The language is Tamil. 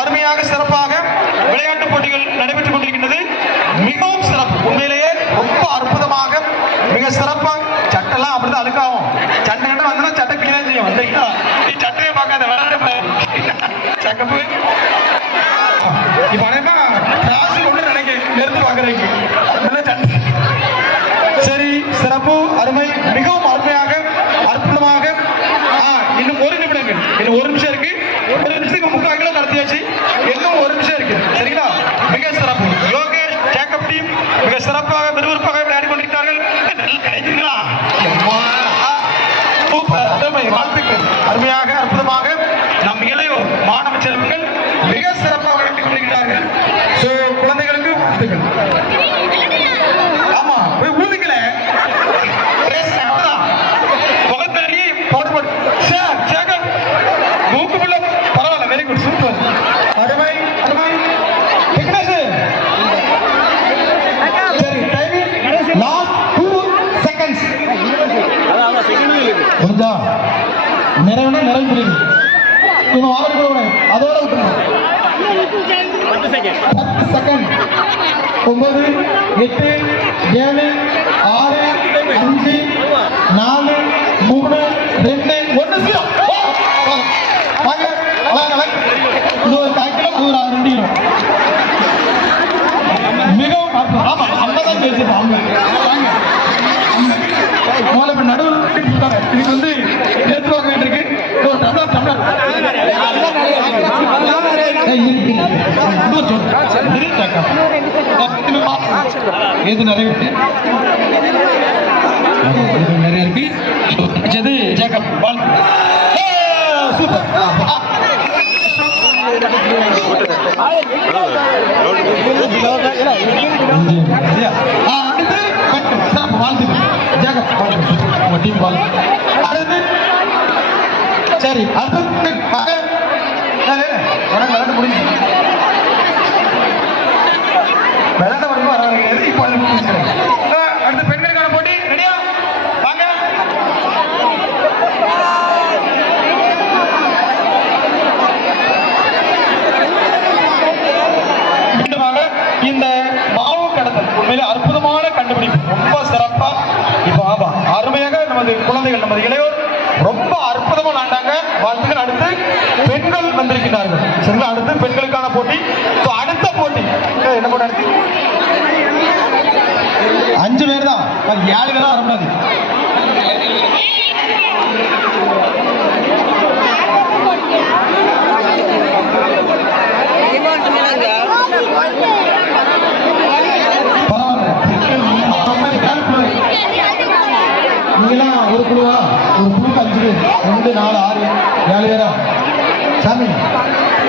அருமையாக சிறப்பாக விளையாட்டு போட்டிகள் நடைபெற்றுக் கொண்டிருக்கின்றது. மிகவும் சிறப்பு, உண்மையிலேயே ரொம்ப அற்புதமாக மிக சிறப்பாக. சட்டெல்லாம் அப்படிதான் அழுக்காகும். சட்டை கட்ட வந்தா சட்டை கிளீனா செய்யும். வந்தீங்களா நீ சட்டையை பார்க்காத விளையாட சக்கப்பு இப்ப கிளாஸ் கொண்டு நினைக்க எடுத்து பாக்குறீங்க. சரி, சிறப்பு, அருமை, மிகவும் அருமையாக அற்புதமாக. இன்னும் ஒரு நிமிடங்கள், இன்னும் ஒரு நிமிஷம் இருக்கு. ஒரு நிமிஷத்துக்கு 3/4 கிலோ நடத்தியாச்சு. இன்னும் ஒரு நிமிஷம் இருக்கு. சரிங்களா? மிக சிறப்பு. யோகேஷ் ஜேக்கப் டீம் மிக சிறப்பாக விறுவிறுப்பாக விளையாடி கொண்டிருக்கிறார்கள். வாழ்த்துக்கள். அருமையாக அற்புதமாக நம் இளையோர் மாணவ செல்வங்கள் மிக சிறப்பாக விளையாடி கொண்டிருக்கிறார்கள். குழந்தைகளுக்கு வாழ்த்துக்கள். ஆமா, போய் ஊதுங்களே. முகத்தறியை போட்டு மூக்குள்ள பரவாயில்ல. வெரி குட், சூப்பர், அருமை அருமை. சரி, டைமிங் லாஸ்ட் 2 செகண்ட்ஸ். புரிஞ்சா? நிறைவுனா நிறைவு புரியுது. இவன் வாங்க அதோட விட்டுருங்க. 10 செகண்ட். 9 8 7 6 5 4 3 2 1 0. வாங்க வாங்க வாங்க. இன்னொரு தாக்கில ஒரு 2 கிலோ. மிகவும் ஆமா, அங்கதான் பேசிப்பாங்க. வாங்க முதல்ல நடுவில் இதுக்கு வந்து நேர்த்துவாங்க இருக்கு. ஒரு டம்ளர் எது நிறைய நிறைய இருக்கு. ஜேக்கப் பால் சூப்பர். சரி, அடுத்து விளையாட முடிஞ்சு விளையாட முடியும். வர இப்போ அடுத்து பெண்களுக்கான போட்டி ரெடியா? வாங்க. மீண்டுமாக இந்த மாவு கடத்தல் உண்மையிலே அற்புதமான கண்டுபிடிப்பு, ரொம்ப சிறப்பா. இப்போ ஆமா, அருமையாக நமது குழந்தைகள், நமது இளையோர் ரொம்ப அற்புதமா விளையாண்டாங்க. வாழ்த்துக்கள். அடுத்து பெண்கள் வந்திருக்கிறார்கள். சரிங்களா? அடுத்து பெண்களுக்கான போட்டி. அடுத்த போட்டி என்ன போட்டி? அடுத்து 5 பேர் தான், 7 பேர் தான் வரக்கூடாது. நீங்களாம் ஒரு குழுவா? ஒரு குழுக்கு 5 பேர். 2 4 6 7 பேரா? சாமி